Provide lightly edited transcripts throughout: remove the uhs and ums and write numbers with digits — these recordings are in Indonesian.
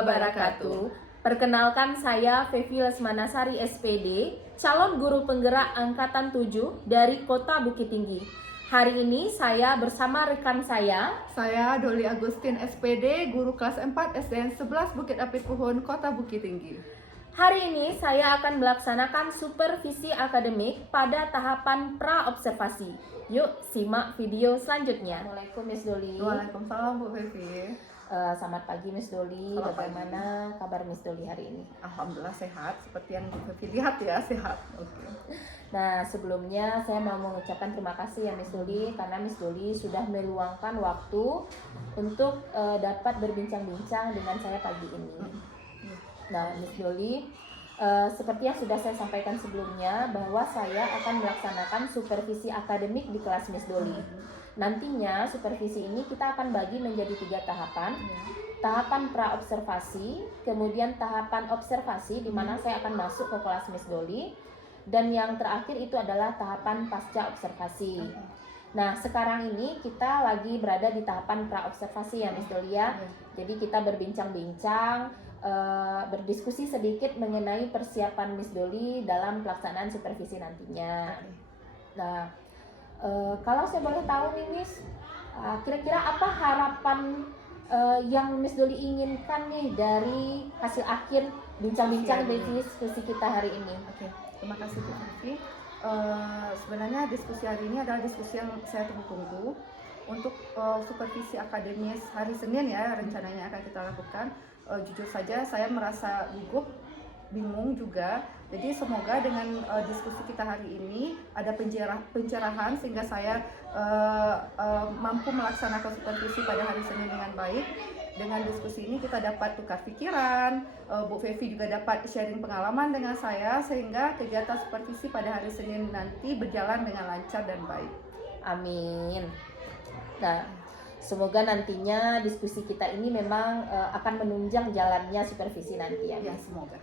wabarakatuh. Perkenalkan saya Fevi Lesmanasari SPD, calon guru penggerak Angkatan 7 dari Kota Bukit Tinggi. Hari ini saya bersama rekan saya Doli Agustin SPD, guru kelas 4 SDN 11 Bukit Api Puhun, Kota Bukit Tinggi. Hari ini saya akan melaksanakan supervisi akademik pada tahapan pra-observasi. Yuk simak video selanjutnya. Assalamualaikum Miss Doli. Waalaikumsalam Bu Fevi. Selamat pagi Miss Doli. Selamat Bagaimana kabar Miss Doli hari ini? Alhamdulillah sehat, seperti yang Bu Fevi lihat ya, sehat. Oke. Nah, sebelumnya saya mau mengucapkan terima kasih ya Miss Doli, karena Miss Doli sudah meluangkan waktu untuk dapat berbincang-bincang dengan saya pagi ini. Nah, Miss Doli, seperti yang sudah saya sampaikan sebelumnya, bahwa saya akan melaksanakan supervisi akademik di kelas Miss Doli. Nantinya supervisi ini kita akan bagi menjadi 3 tahapan. Tahapan pra-observasi, kemudian tahapan observasi di mana saya akan masuk ke kelas Miss Doli, dan yang terakhir itu adalah tahapan pasca observasi. Nah, sekarang ini kita lagi berada di tahapan pra-observasi ya Miss Doli ya. Jadi kita berbincang-bincang, berdiskusi sedikit mengenai persiapan Miss Doli dalam pelaksanaan supervisi nantinya. Nah, kalau saya boleh tahu nih Miss, kira-kira apa harapan yang Miss Doli inginkan nih dari hasil akhir bincang-bincang diskusi kita hari ini? Oke, terima kasih Bu Fevi. Sebenarnya diskusi hari ini adalah diskusi yang saya tunggu-tunggu untuk supervisi akademis hari Senin ya, rencananya akan kita lakukan. Jujur saja saya merasa gugup, bingung juga. Jadi semoga dengan diskusi kita hari ini ada pencerahan sehingga saya mampu melaksanakan supervisi pada hari Senin dengan baik. Dengan diskusi ini kita dapat tukar pikiran, Bu Fevi juga dapat sharing pengalaman dengan saya sehingga kegiatan supervisi pada hari Senin nanti berjalan dengan lancar dan baik. Amin. Nah, semoga nantinya diskusi kita ini memang akan menunjang jalannya supervisi nanti ya. Ya, semoga.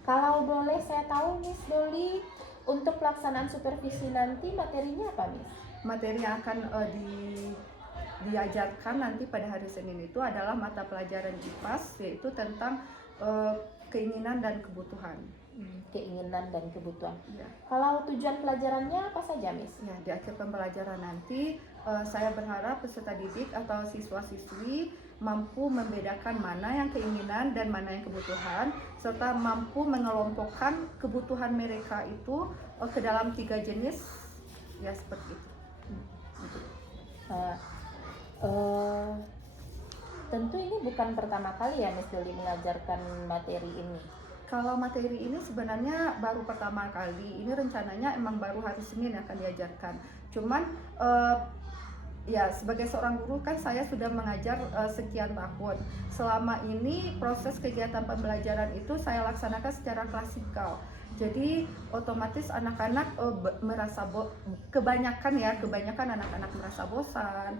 Kalau boleh saya tahu Miss Doli, untuk pelaksanaan supervisi nanti materinya apa Miss? Materi yang akan diajarkan nanti pada hari Senin itu adalah mata pelajaran IPAS, yaitu tentang keinginan dan kebutuhan. Keinginan dan kebutuhan. Ya. Kalau tujuan pelajarannya apa saja Miss? Ya, di akhir pembelajaran nanti saya berharap peserta didik atau siswa-siswi mampu membedakan mana yang keinginan dan mana yang kebutuhan, serta mampu mengelompokkan kebutuhan mereka itu ke dalam 3 jenis, ya seperti itu. Tentu ini bukan pertama kali ya Miss Doli mengajarkan materi ini. Kalau materi ini sebenarnya baru pertama kali, ini rencananya emang baru hari Senin akan diajarkan. Cuman ya sebagai seorang guru kan saya sudah mengajar sekian tahun. Selama ini proses kegiatan pembelajaran itu saya laksanakan secara klasikal. Jadi otomatis anak-anak merasa kebanyakan anak-anak merasa bosan,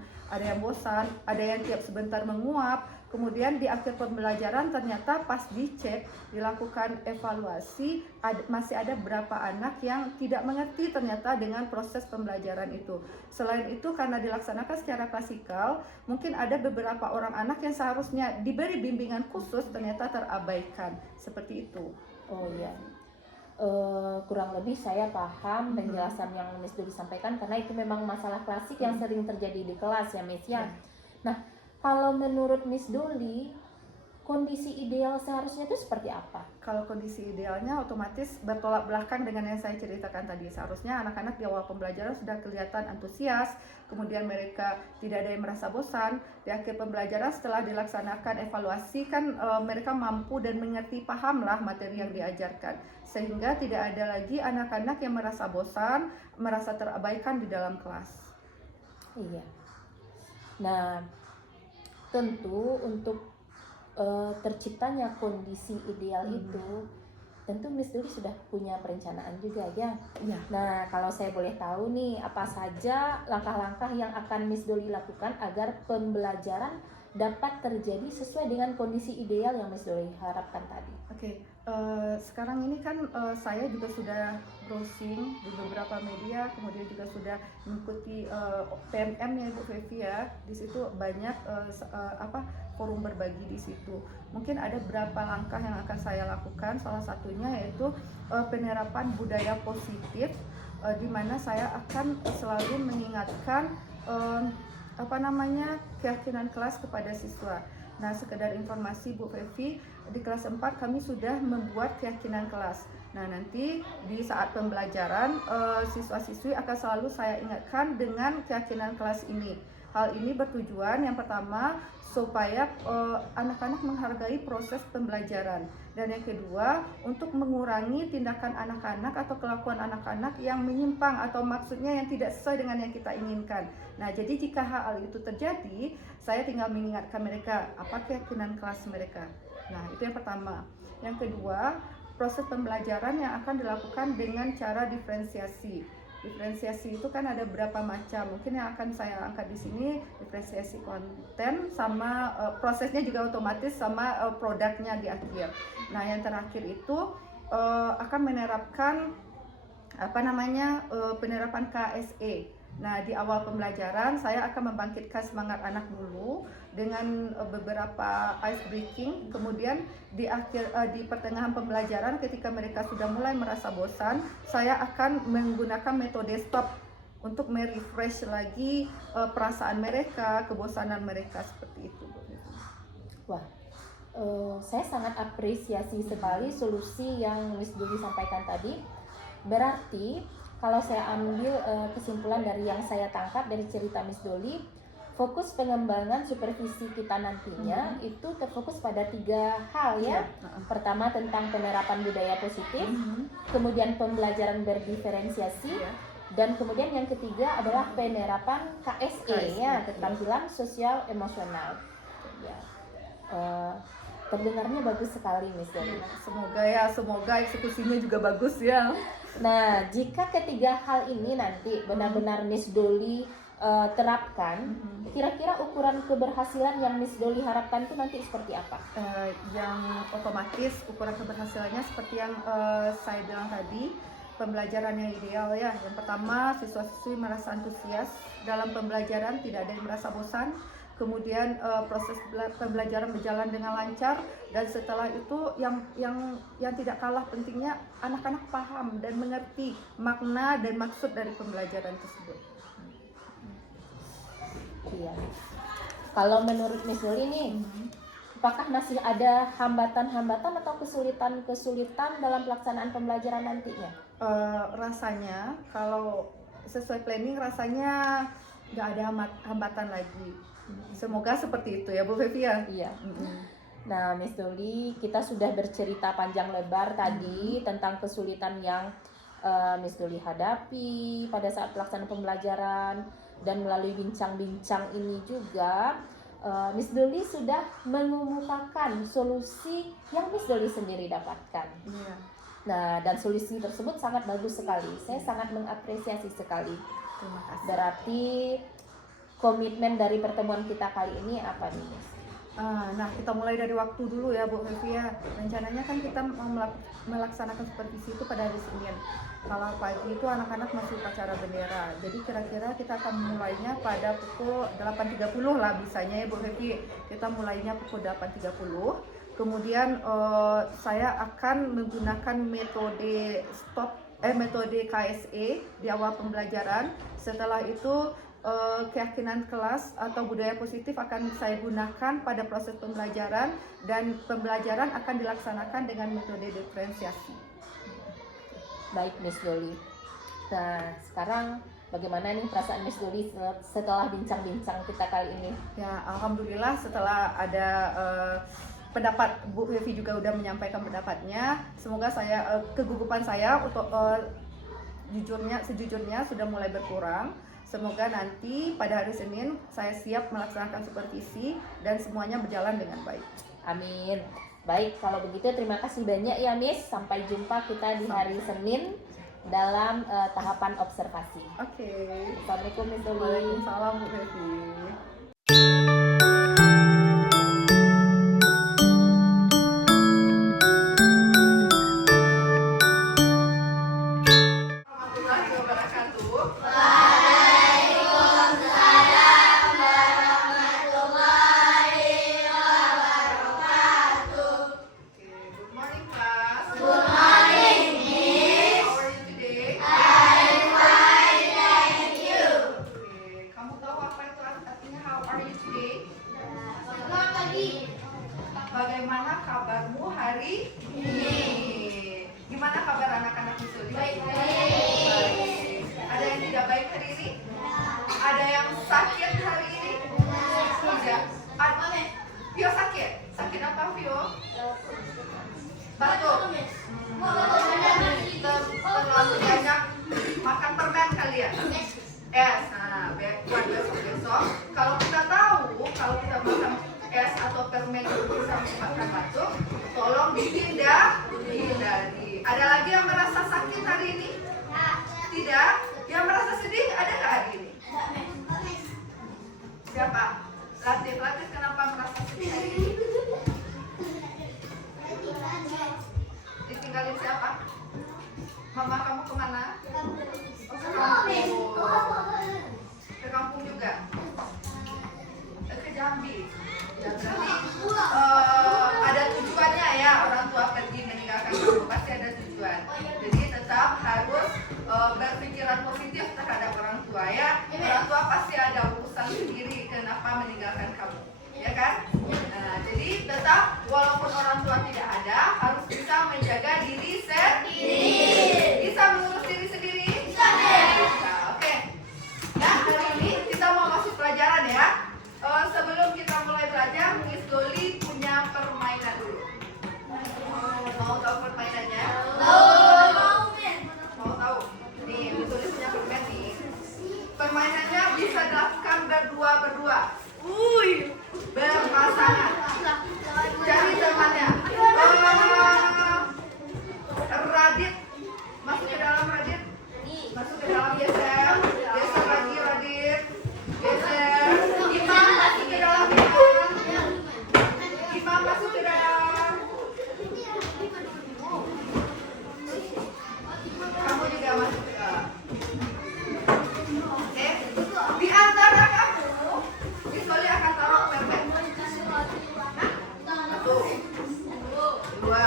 ada yang tiap sebentar menguap. Kemudian di akhir pembelajaran ternyata pas dicek, dilakukan evaluasi, masih ada beberapa anak yang tidak mengerti ternyata dengan proses pembelajaran itu. Selain itu karena dilaksanakan secara klasikal, mungkin ada beberapa orang anak yang seharusnya diberi bimbingan khusus ternyata terabaikan, seperti itu. Oh iya. Kurang lebih saya paham penjelasan yang Miss Doli sampaikan, karena itu memang masalah klasik yang sering terjadi di kelas ya Miss ya. Nah, kalau menurut Miss Doli, kondisi ideal seharusnya itu seperti apa? Kalau kondisi idealnya otomatis bertolak belakang dengan yang saya ceritakan tadi. Seharusnya anak-anak di awal pembelajaran sudah kelihatan antusias, kemudian mereka tidak ada yang merasa bosan. Di akhir pembelajaran setelah dilaksanakan evaluasi kan mereka mampu dan mengerti, pahamlah materi yang diajarkan. Sehingga tidak ada lagi anak-anak yang merasa bosan, merasa terabaikan di dalam kelas. Iya. Nah, tentu untuk terciptanya kondisi ideal itu tentu Miss Doli sudah punya perencanaan juga ya. Nah, kalau saya boleh tahu nih, apa saja langkah-langkah yang akan Miss Doli lakukan agar pembelajaran dapat terjadi sesuai dengan kondisi ideal yang Miss Doli harapkan tadi? Oke, sekarang ini kan saya juga sudah browsing di beberapa media, kemudian juga sudah mengikuti PMM ya Ibu Fevi ya. Di situ banyak forum berbagi di situ. Mungkin ada beberapa langkah yang akan saya lakukan. Salah satunya yaitu penerapan budaya positif, di mana saya akan selalu mengingatkan keyakinan kelas kepada siswa. Nah, sekedar informasi Bu Fevi, di kelas 4 kami sudah membuat keyakinan kelas. Nah, nanti di saat pembelajaran siswa-siswi akan selalu saya ingatkan dengan keyakinan kelas ini. Hal ini bertujuan yang pertama supaya anak-anak menghargai proses pembelajaran, dan yang kedua untuk mengurangi tindakan anak-anak atau kelakuan anak-anak yang menyimpang atau maksudnya yang tidak sesuai dengan yang kita inginkan. Nah, jadi jika hal itu terjadi, saya tinggal mengingatkan mereka apa keyakinan kelas mereka. Nah, itu yang pertama. Yang kedua, proses pembelajaran yang akan dilakukan dengan cara diferensiasi. Diferensiasi itu kan ada beberapa macam. Mungkin yang akan saya angkat di sini diferensiasi konten, sama prosesnya juga otomatis, sama produknya di akhir. Nah, yang terakhir itu akan menerapkan penerapan KSE. Nah, di awal pembelajaran saya akan membangkitkan semangat anak dulu dengan beberapa ice breaking. Kemudian di pertengahan pembelajaran ketika mereka sudah mulai merasa bosan, saya akan menggunakan metode stop untuk merefresh lagi perasaan mereka, kebosanan mereka, seperti itu. Wah, saya sangat apresiasi sekali solusi yang Miss Duli sampaikan tadi. Berarti kalau saya ambil kesimpulan dari yang saya tangkap dari cerita Miss Doli, fokus pengembangan supervisi kita nantinya itu terfokus pada 3 hal ya. Pertama tentang penerapan budaya positif, kemudian pembelajaran berdiferensiasi, dan kemudian yang ketiga adalah penerapan KSE ya, keterampilan sosial emosional. Ya. Terdengarnya bagus sekali Miss Doli. Semoga eksekusinya juga bagus ya. Nah, jika ketiga hal ini nanti benar-benar Miss Doli terapkan, kira-kira ukuran keberhasilan yang Miss Doli harapkan itu nanti seperti apa? Yang otomatis ukuran keberhasilannya seperti yang saya bilang tadi, pembelajaran yang ideal ya. Yang pertama, siswa-siswi merasa antusias dalam pembelajaran, tidak ada yang merasa bosan. Kemudian proses pembelajaran berjalan dengan lancar, dan setelah itu yang tidak kalah pentingnya anak-anak paham dan mengerti makna dan maksud dari pembelajaran tersebut. Iya. Kalau menurut Miss Doli nih, apakah masih ada hambatan-hambatan atau kesulitan-kesulitan dalam pelaksanaan pembelajaran nantinya? Rasanya kalau sesuai planning rasanya nggak ada hambatan lagi. Semoga seperti itu ya Bu Fevi ya. Iya. Nah, Miss Doli, kita sudah bercerita panjang lebar tadi tentang kesulitan yang Miss Doli hadapi pada saat pelaksanaan pembelajaran, dan melalui bincang-bincang ini juga Miss Doli sudah mengemukakan solusi yang Miss Doli sendiri dapatkan. Iya. Nah, dan solusi tersebut sangat bagus sekali. Saya sangat mengapresiasi sekali. Terima kasih. Berarti komitmen dari pertemuan kita kali ini apa nih, Miss? Nah, kita mulai dari waktu dulu ya Bu Fevi ya. Rencananya kan kita melaksanakan supervisi itu pada hari Senin. Kalau pagi itu anak-anak masih upacara bendera. Jadi kira-kira kita akan mulainya pada pukul 8.30 lah bisanya ya Bu Fevi. Kita mulainya pukul 8.30. Kemudian saya akan menggunakan metode metode KSE di awal pembelajaran. Setelah itu keyakinan kelas atau budaya positif akan saya gunakan pada proses pembelajaran, dan pembelajaran akan dilaksanakan dengan metode diferensiasi. Baik Miss Doli. Nah, sekarang bagaimana nih perasaan Miss Doli setelah bincang-bincang kita kali ini? Ya, alhamdulillah setelah ada pendapat Bu Fevi juga udah menyampaikan pendapatnya. Semoga kegugupan saya untuk sejujurnya sudah mulai berkurang. Semoga nanti pada hari Senin saya siap melaksanakan supervisi dan semuanya berjalan dengan baik. Amin. Baik, kalau begitu terima kasih banyak ya Miss. Sampai jumpa kita di hari Senin dalam tahapan observasi. Oke. Assalamualaikum Miss Doli. Waalaikumsalam Bu Fevi. kabarmu hari ini? Gimana kabar anak-anak Miss Loli? Baik. Ada yang tidak baik hari ini? Ada yang sakit hari ini? Tidak. Vio sakit? Sakit apa Vio? Batuk. Terlalu banyak makan permen kali ya? Es. Nah, buat besok-besok. Kalau kita tahu, kalau kita makan es atau permen itu bisa menyebabkan batuk, tolong dihindari. Ada lagi yang merasa sakit hari ini? Tidak. Yang merasa sedih ada nggak hari ini? Siapa? Latif kenapa merasa sedih hari ini? Ditinggalin siapa? Mama kamu kemana? Ke kampung juga? Ke Jambi? Ya, berarti ada tujuannya ya, orang tua pergi meninggalkan kamu, pasti ada tujuan. Jadi tetap harus berpikiran positif terhadap orang tua ya. Orang tua pasti ada urusan sendiri kenapa meninggalkan kamu, ya kan? Nah, jadi tetap walaupun orang tua tidak ada, harus bisa menjaga diri sendiri. Bisa mengurus diri sendiri? Bisa. Oke. Nah, hari ini kita mau masuk pelajaran ya. Sebelum kita mulai belajar, Miss Loli punya permainan dulu. Mau tahu permainannya? Mau tahu? Nih, Miss Loli punya permainan nih. Permainannya bisa dilakukan berdua-berdua. Berpasangan. Cari temannya. Radit, masuk ke dalam Radit. Masuk ke dalam geser. Geser lagi Radit. Geser. Imam masuk ke dalam Imam. Imam masuk ke dalam. Kamu juga masuk ke dalam. Oke. Di antara kamu, Miss Loli akan taruh permen. Satu, dua.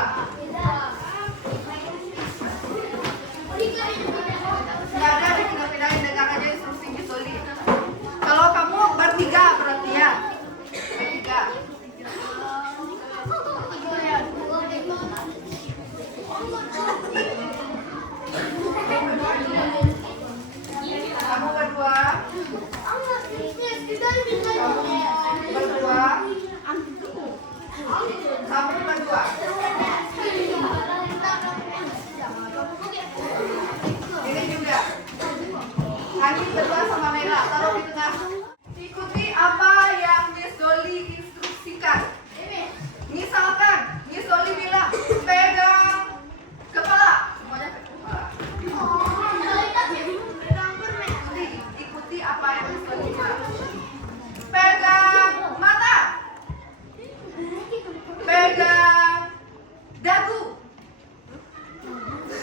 Nggak ada dipindah-pindahin, dengar aja instruksi Miss Loli. Kalau kamu bertiga berarti ya. Bertiga. Kamu berdua. Kamu berdua. Ini juga. Hani berdua sama Mela, taruh di tengah. Ikuti apa yang Miss Loli instruksikan. Misalkan Miss Loli bilang pegang kepala, semuanya pegang kepala. Ikuti apa yang Miss Loli bilang. Pegang mata, pegang dagu,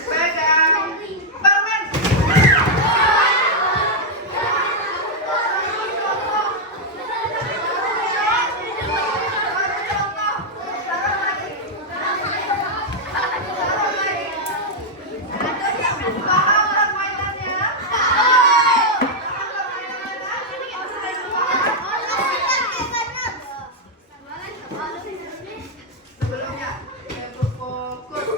pegang permen. Sebelumnya, fokus.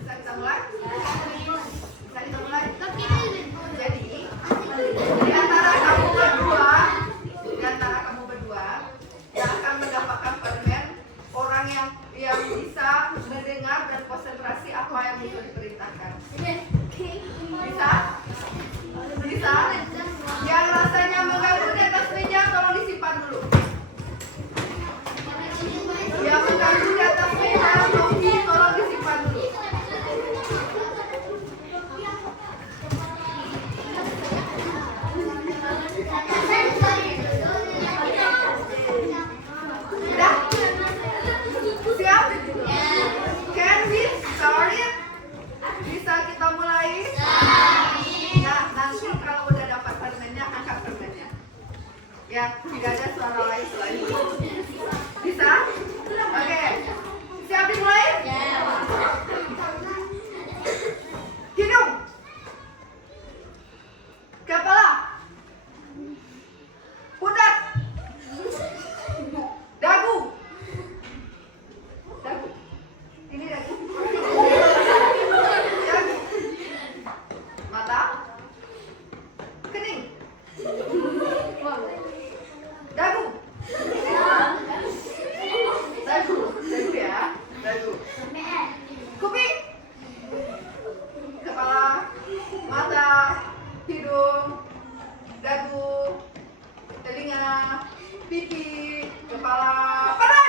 Bisa kita mulai? Bisa kita mulai? Jadi, di antara kamu berdua yang akan mendapatkan permen, orang yang bisa mendengar dan konsentrasi apa yang bisa diperintahkan. Bisa? Bisa? Yang rasanya mengganggu di atas meja tolong disimpan dulu. Yang mengganggu di atas meja tolong disimpan dulu. Udah? Siap? Can we start it? Bisa kita mulai? Nah, nanti kalau udah dapat permennya, angkat permennya. Ya, tidak ada suara lain selain itu. Bisa? Oke. Siap dimulai? Hidung. Dagu. Dagu ya. Dagu. Kuping. Kepala, mata, hidung, dagu, telinga, pipi, kepala, badan.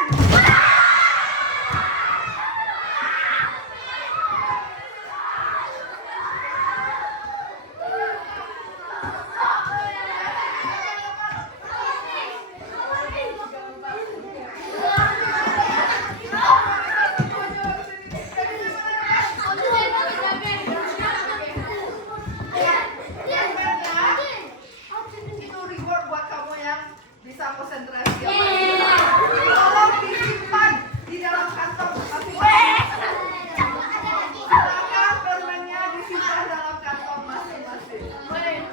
Itu reward buat kamu yang bisa konsentrasi. Tolong disimpan di dalam kantong masing-masing. Silakan permennya disimpan dalam kantong masing-masing. Permen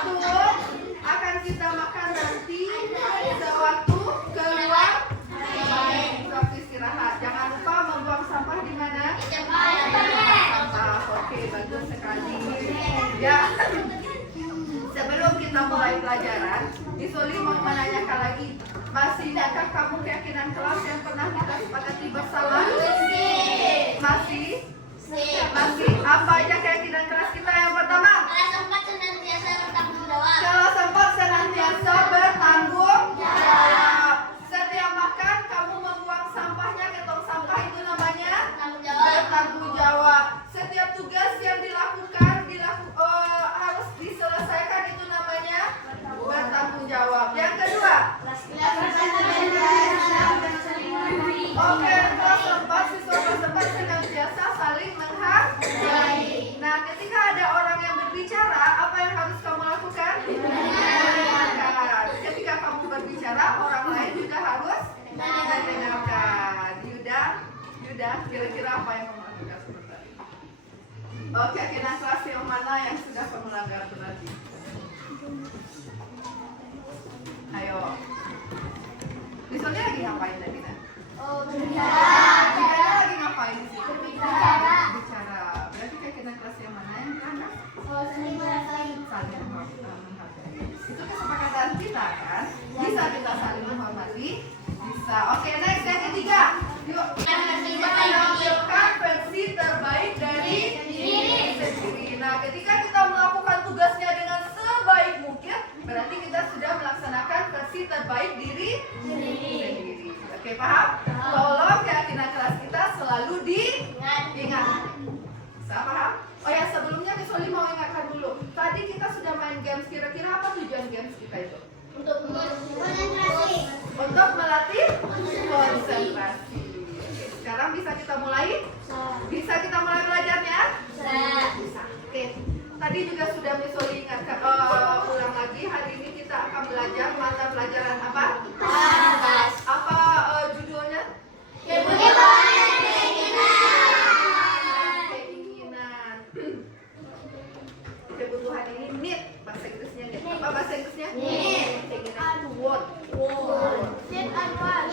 itu akan kita makan nanti sewaktu keluar waktu istirahat. Jangan lupa membuang sampah di mana? Sampah. Oke, bagus sekali. Ya. Sebelum kita mulai pelajaran, Isoli mau menanyakan lagi, masih adakah kamu keyakinan kelas yang pernah kita sepakati bersama? Masih? Masih? Apa aja keyakinan kelas kita yang pertama? Kelas 4 senantiasa bertanggung jawab. Setiap makan kamu membuang sampahnya ke tong sampah, itu namanya bertanggung jawab. Setiap tugas yang dilakukan harus diselesaikan, itu namanya bertanggung jawab. Yang kedua, oke, kelas 4 siswa kelas 4 senantiasa saling menghargai. Nah, ketika ada orang yang berbicara, apa yang harus kamu lakukan? Mendengarkan. Ketika kamu berbicara, orang lain juga harus mendengarkan. Yuda, kira-kira apa yang kamu lakukan sebentar? Oke, keyakinan kelas yang mana yang sudah kamu langgar berarti? Ayo. Misalnya lagi ngapain tadi, Nak? Kita lagi ngapain di situ? Bicara. Berarti keyakinan kelas yang mana yang dilanggar? Saling menghargai. Itu kesepakatan kita kan? Bisa kita saling menghormati? Bisa. Oke, next yang ketiga. Yuk. Menampilkan versi terbaik dari diri sendiri. Nah, ketika kita melakukan tugasnya dengan sebaik mungkin, berarti kita sudah melaksanakan versi terbaik diri sendiri. Oke, paham? Tolong keyakinan kelas kita selalu diingat. Bisa paham? Oh ya, sebelumnya Miss Oli mau ingatkan dulu. Tadi kita sudah main games. Kira-kira apa tujuan games kita itu? Untuk melatih konsentrasi. Sekarang bisa kita mulai? Bisa kita mulai belajarnya? Bisa. Oke. Tadi juga sudah Miss Oli ingatkan. Ulang lagi. Hari ini kita akan belajar mata pelajaran apa? Apa judulnya? Keinginan. Kebutuhan ini need. Bahasa Inggrisnya need. Apa bahasa Inggrisnya? Need. Keinginan itu want. Need and want.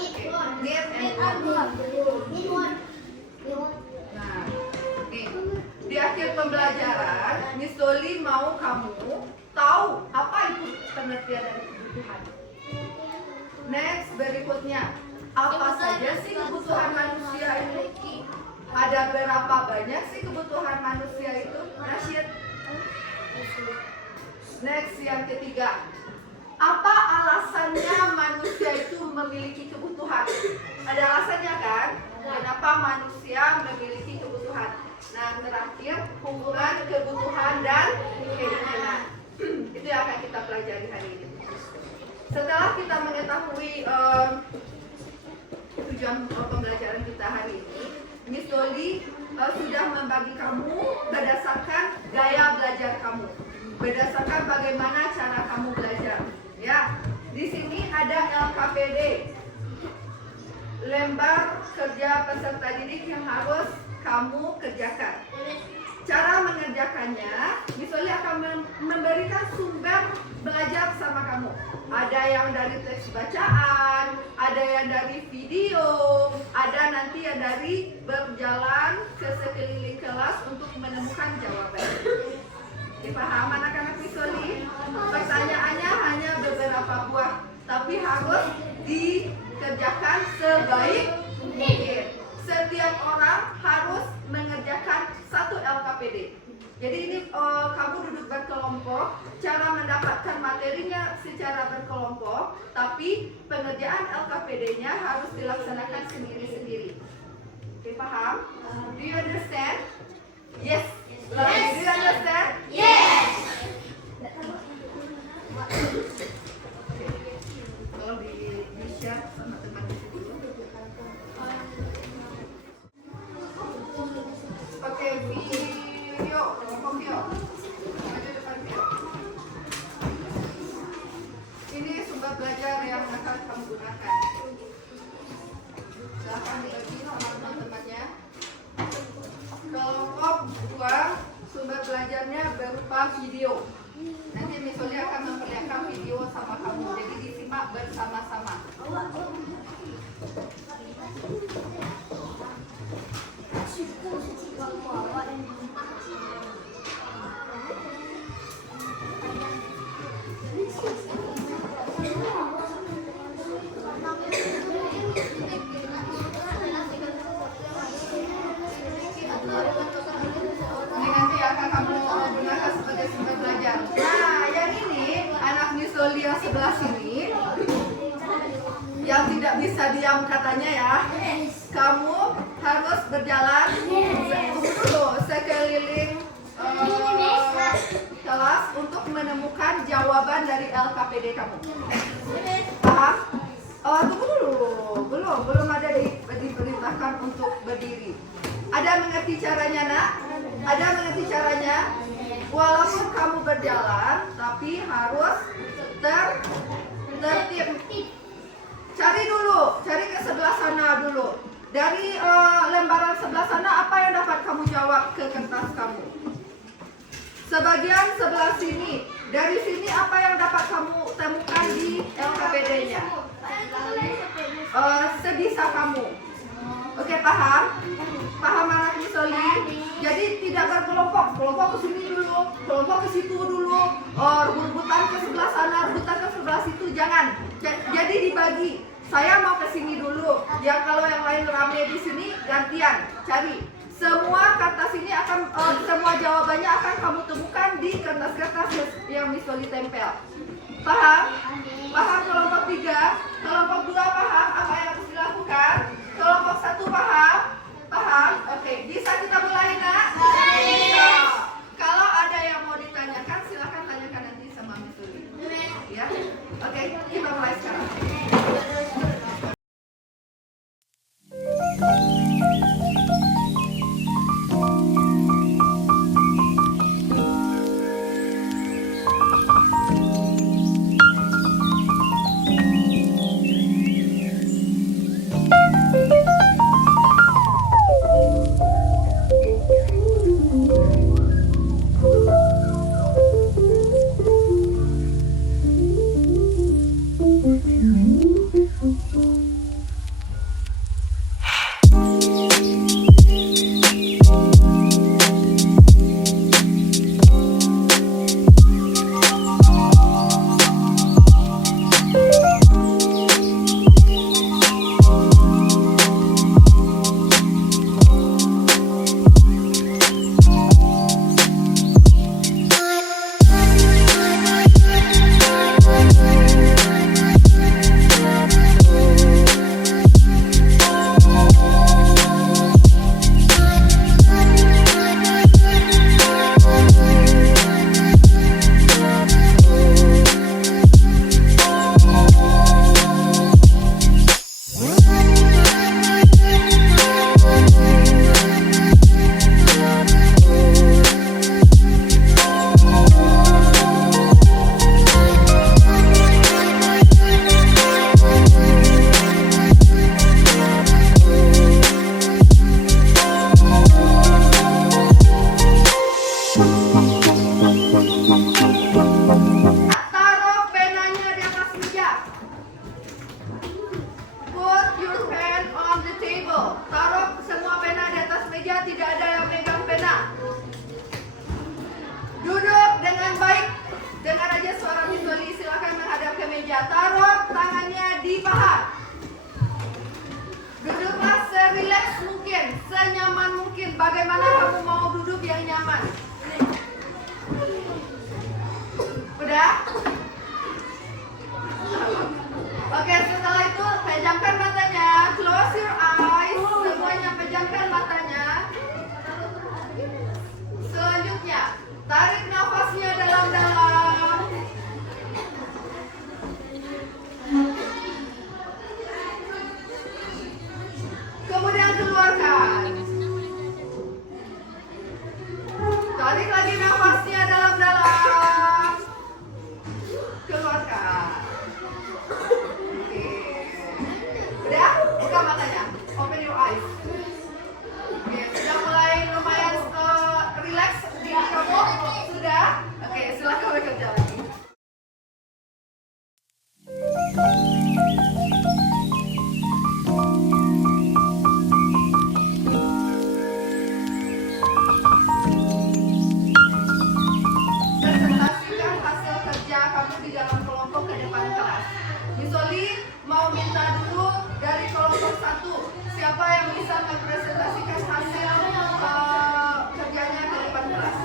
Nah, nih di akhir pembelajaran, Miss Dolly mau kamu tahu apa itu pengertian dari kebutuhan. Next, berikutnya, apa saja sih kebutuhan manusia itu? Ada berapa banyak sih kebutuhan manusia itu? Rashid. Next, yang ketiga, apa alasannya manusia itu memiliki kebutuhan? Ada alasannya kan? Kenapa manusia memiliki kebutuhan? Nah, terakhir, hubungan kebutuhan dan keinginan. Itu yang akan kita pelajari hari ini. Setelah kita mengetahui tujuan pembelajaran kita hari ini, Miss Dolly sudah membagi kamu berdasarkan gaya belajar kamu, berdasarkan bagaimana cara kamu belajar. Ya, di sini ada LKPD, lembar kerja peserta didik yang harus kamu kerjakan. Cara mengerjakannya, Miss Oli akan memberikan sumber belajar sama kamu. Ada yang dari teks bacaan, ada yang dari video, ada nanti yang dari berjalan ke sekeliling kelas untuk menemukan jawaban. Dipaham anak-anak Miss Jadi kamu duduk berkelompok, cara mendapatkan materinya secara berkelompok, tapi pengerjaan LKPD-nya harus dilaksanakan sendiri-sendiri. Oke, paham? Do you understand? Yes. Do you understand? Yes. Tolong di-share sama teman di situ. Oke, video, kelompok video. Maju depan video. Ini sumber belajar yang akan kamu gunakan. Silahkan dibagi sama teman-temannya. Kelompok 2, sumber belajarnya berupa video. Nanti Miss Oli akan memperlihatkan video sama kamu, jadi disimak bersama-sama. Ini nanti akan kamu gunakan sebagai sumber belajar. Nah, yang ini anak Miss Oli yang sebelah sini, yang tidak bisa diam katanya ya. Kamu harus berjalan dulu sekeliling kelas untuk menemukan jawaban dari LKPD kamu. Paham? Oh, tunggu dulu. Belum ada diperintahkan untuk berdiri. Ada mengerti caranya, Nak? Ada mengerti caranya? Walaupun kamu berjalan, tapi harus tertib. Cari ke sebelah sana dulu. Dari lembaran sebelah sana, apa yang dapat kamu jawab ke kertas kamu? Sebagian sebelah sini. Dari sini apa yang dapat kamu temukan di LKPD-nya? Sebisa kamu. Oke, paham? Paham anak Miss Oli? Jadi tidak berkelompok. Kelompok ke sini dulu, kelompok ke situ dulu. Rebutan ke sebelah sana, rebutan ke sebelah situ. Jangan. Jadi dibagi. Saya mau ke sini dulu. Ya kalau yang lain rame di sini gantian cari. Semua kertas ini akan semua jawabannya akan kamu temukan di kertas-kertas yang Miss Oli tempel. Paham? Paham kelompok 3? Kelompok 2 paham apa yang harus dilakukan? Kelompok 1 paham? Paham? Oke, bisa kita mulai, Nak? Bisa. Kalau ada yang mau ditanyakan silakan tanyakan nanti sama Miss Oli. Ya? Oke, kita mulai sekarang. Bagaimana kamu mau duduk yang nyaman? mau minta dulu dari kelompok 1. Siapa yang bisa mempresentasikan hasil kerjanya ke depan kelas?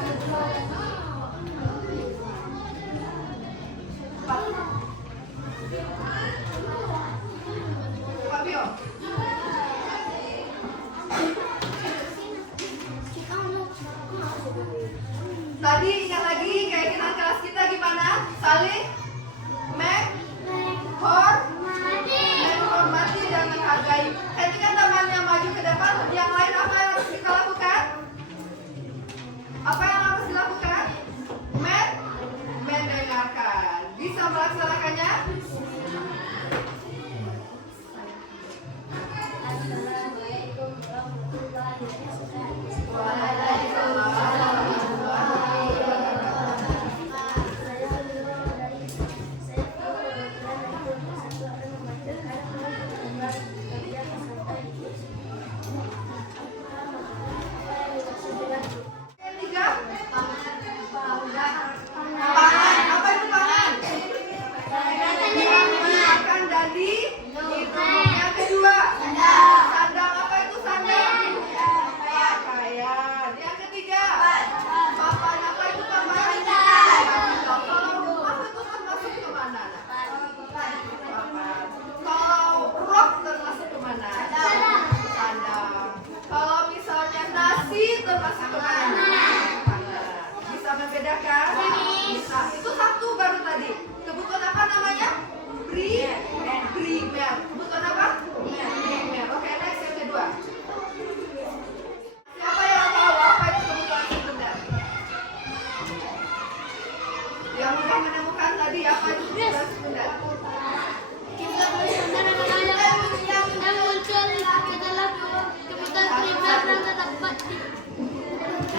Fabio. Tadi ingat lagi keyakinan kelas kita gimana? Saling menghormati dan menghargai. Ketika temannya maju ke depan, yang lain apa yang harus kita lakukan? Apa yang harus dilakukan? Mendengarkan. Bisa melaksanakannya?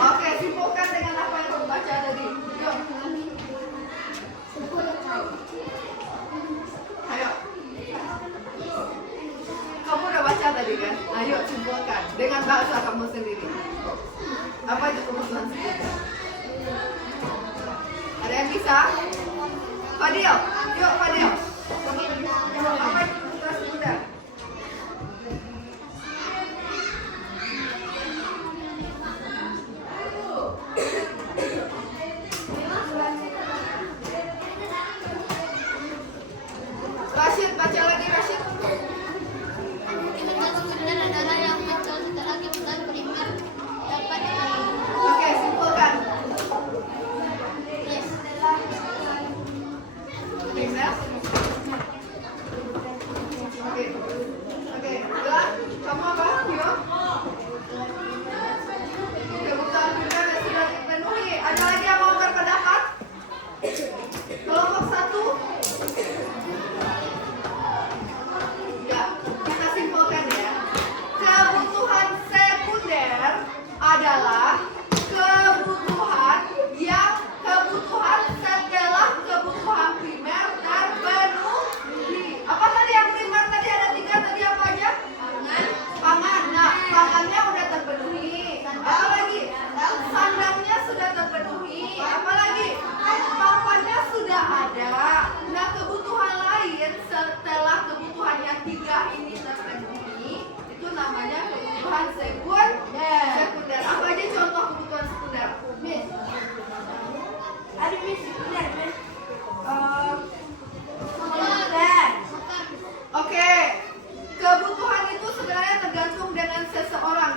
Oke, simpulkan dengan apa yang kamu baca tadi. Yuk. Ayo. Kamu udah baca tadi kan? Ayo simpulkan dengan bahasa kamu sendiri. Apa itu kebutuhan sekunder? Ada yang bisa? Fadil, yuk Fadil. Apa itu kebutuhan sekunder? Rashid, baca lagi Rashid. Kebutuhan sekunder adalah yang muncul setelah kebutuhan primer dapat dipenuhi. Oke, simpulkan. Yes. Primer. Oke. Oke, Bella, kamu apa? Yo. Kebutuhan primer yang sudah dipenuhi. Ada lagi yang mau berpendapat? Kelompok 1. Ya, kita simpulkan ya. Kebutuhan sekunder adalah kebutuhan setelah kebutuhan primer terpenuhi. Apa tadi yang primer tadi ada 3 tadi apa aja? Pangan. Nah, pangannya udah terpenuhi. Apa lagi? Sandangnya sudah terpenuhi. Apa lagi? Papannya sudah ada. Nah, kebutuhan lain setelah kebutuhan yang 3 ini terpenuhi, itu namanya kebutuhan sekunder. Apa aja contoh kebutuhan sekunder? Miss. Ada Miss sekunder, Miss. Oke. Kebutuhan itu sebenarnya tergantung dengan seseorang.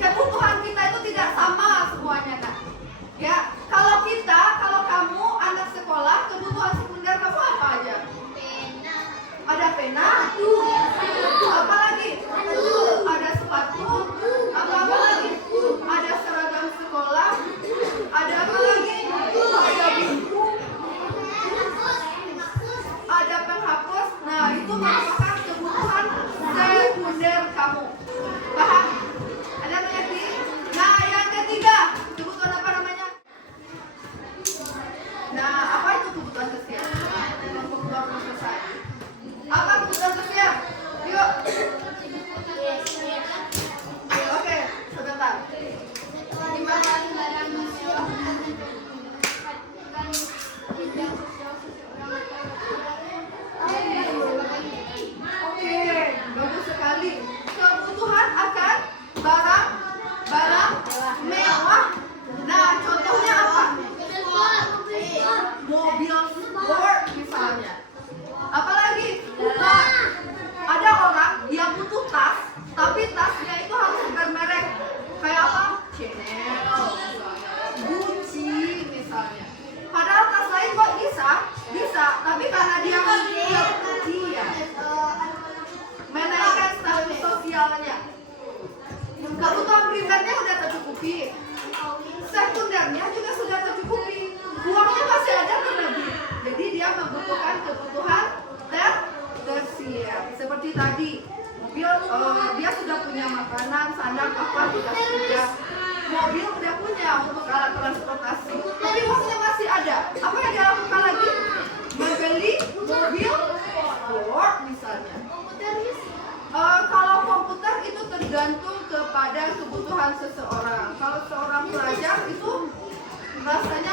Kebutuhan kita itu tidak sama semuanya, Kak. Ya, kalau kamu anak sekolah, kebutuhan sekunder kamu apa aja? Ada pena, apa lagi? Ada sepatu, apa lagi? Ada seragam sekolah, ada apa lagi? Ada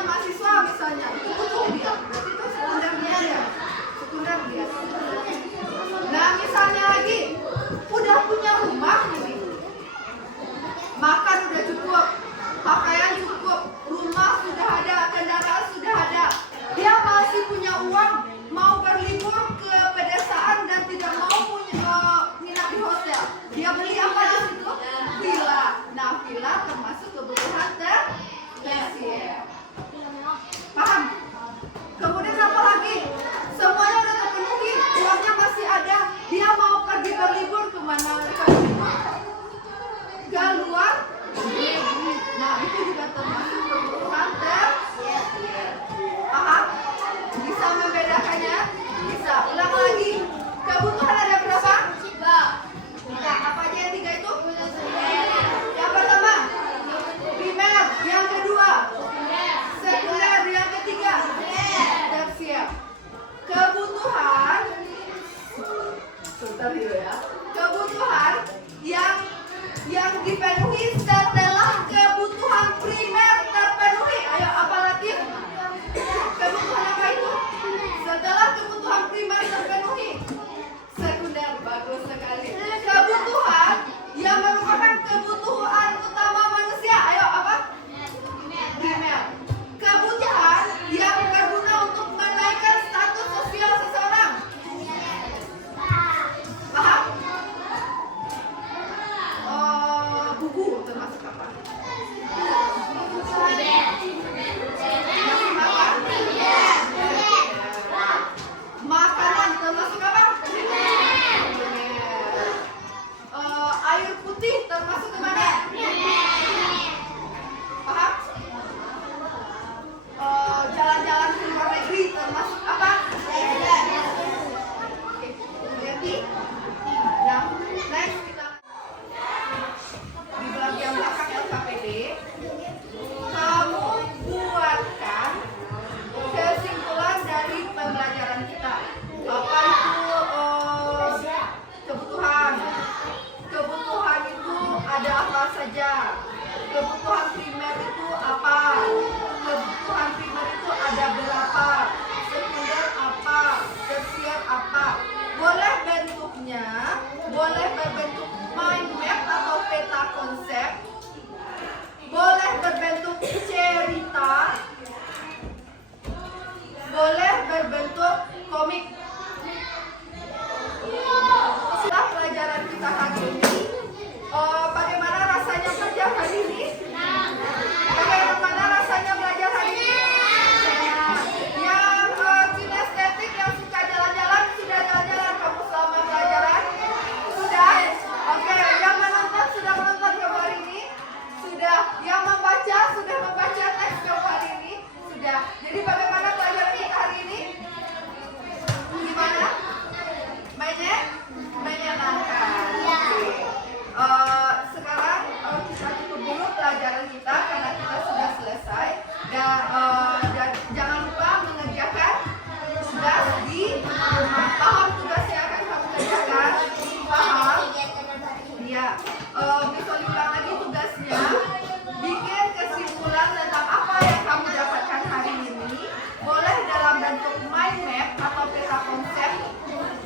mahasiswa misalnya, itu butuh dia. Berarti itu sekunder dia ya. Sekunder dia. Nah, misalnya lagi udah punya rumah nih. Makan udah cukup, pakaian cukup, rumah sudah ada, kendaraan sudah ada. Dia masih punya uang, mau berlibur ke pedesaan dan tidak mau nginap di hotel. Dia beli apa di situ? Villa. Nah, villa termasuk kebutuhan tersier. Paham? Kemudian apa lagi? Semuanya udah terpenuhi, uangnya masih ada. Dia mau pergi berlibur kemana? Ke luar negeri. Nah, itu juga termasuk kebutuhan tersier. Paham? Bisa membedakannya? Bisa. Ulang lagi. Kebutuhan ada berapa? 3. Apa aja yang 3 itu? Yang pertama, primer. Yang kedua, sekunder. Yang ketiga, tersier. Kebutuhan, sebentar dulu ya. Kebutuhan yang dipenuhi setelah kebutuhan primer terpenuhi. Ayo, apa Latif? Kebutuhan apa itu? Setelah kebutuhan primer terpenuhi. Sekunder, bagus sekali. Kebutuhan yang merupakan kebutuhan utama manusia. Ayo, apa? Primer. Kebutuhan yang berguna untuk menaikkan status sosial seseorang. Paham? Buku termasuk apa? Makanan termasuk apa? Air putih termasuk ke mana? Paham? Jalan-jalan ke luar negeri termasuk apa? Oke, jadi yang next kita di bagian belakang LKPD, kamu buatkan kesimpulan dari pembelajaran kita. Apa itu kebutuhan? Kebutuhan itu ada apa saja? Kebutuhan primer itu apa? Kebutuhan primer itu ada berapa? Sekunder apa? Tersier apa? Boleh bentuknya, boleh berbentuk mind map atau peta konsep, boleh berbentuk cerita, boleh berbentuk komik. Setelah pelajaran kita hari ini, bagaimana rasanya belajar hari ini? Bagaimana rasanya belajar hari ini? Yang kinestetik, yang suka jalan-jalan, sudah jalan-jalan kamu selama pelajaran? Sudah? Oke, yang menonton sudah menonton kamu hari ini? Sudah. Yang membaca sudah membaca teks kamu hari ini? Sudah. Jadi bagaimana pelajaran kita hari ini? Gimana? Menyenangkan. Oke. Sekarang kita tutup dulu pelajaran kita karena kita sudah selesai. Dan jangan lupa mengerjakan tugas di rumah. Paham tugas yang akan kamu kerjakan? Paham? Iya. Misalnya ulang lagi tugasnya. Bikin kesimpulan tentang apa yang kamu dapatkan hari ini. Boleh dalam bentuk mind map atau peta konsep.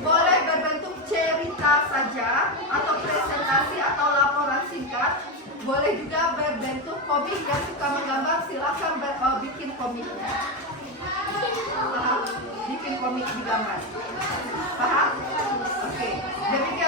Boleh berbentuk cerita saja atau presentasi atau laporan singkat. Boleh juga berbentuk komik, yang suka menggambar silakan bikin komiknya. Paham? Bikin komik digambar. Paham? Oke. Demikian